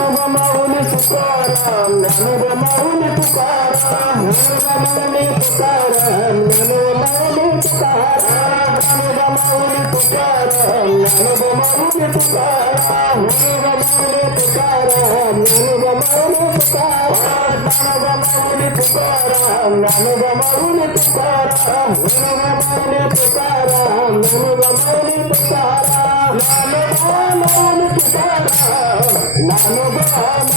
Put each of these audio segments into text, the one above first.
रमाऊने पुकाराम ननु रमाऊने पुकाराम ननु रमाऊने पुकाराम ननु रमाऊने पुकाराम ननु रमाऊने पुकाराम ननु रमाऊने पुकाराम ननु रमाऊने पुकाराम ननु रमाऊने पुकाराम ननु रमाऊने पुकाराम ननु रमाऊने पुकाराम ननु रमाऊने पुकाराम ननु रमाऊने पुकाराम ननु रमाऊने पुकाराम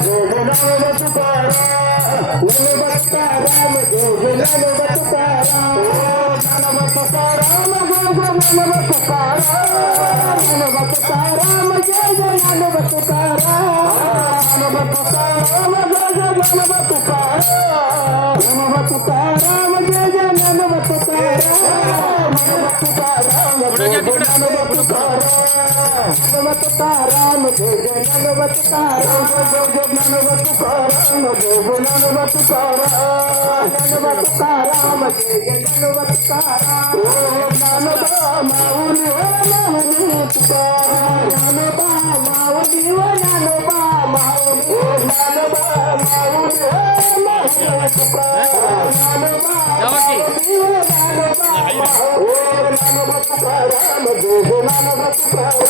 జోగులను బతుకారా నన్ను బతుకారా జోగులను బతుకారా నన్ను బతుకారా జోగులను బతుకారా నన్ను బతుకారా జోగులను బతుకారా నన్ను బతుకారా జోగులను బతుకారా నన్ను నలవతారామ జయ నలవతారామ జయ నలవతారామ జయ నలవతారామ నలవతారామ జయ నలవతారామ ఓం నమో మావుని వనముని పితా నమో మావుని వనను మావుని నమో మావుని వనముని పితా నమో మావుని వనను మావుని నమో రామ జయ నలవతారామ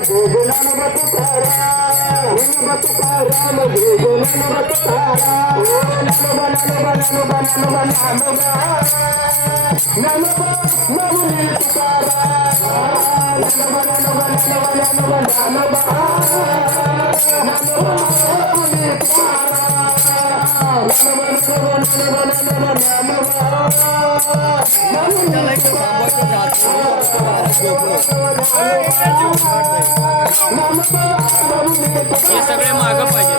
జగనను బతుకారా నిన్ను బతుకారా జగనను బతుకారా ఓ నలుబ నలుబ నలుబ నలుబ నలుగా నలుబ నలు నిలుచుతారా నలుబ నలుబ నలుబ నలుబ నలుగా నలుబ నలుబ నిలుచుతారా నలుబ నలుబ నలుబ నలుబ हे सगळे मागं पाहिजे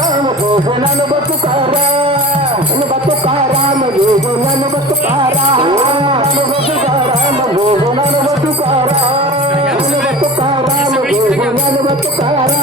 जोगलन बतुकारा बतुकाराम जोगलन बतुकारा बतुकाराम जोगलन बतुकारा बतुकाराम जोगलन बतुकारा।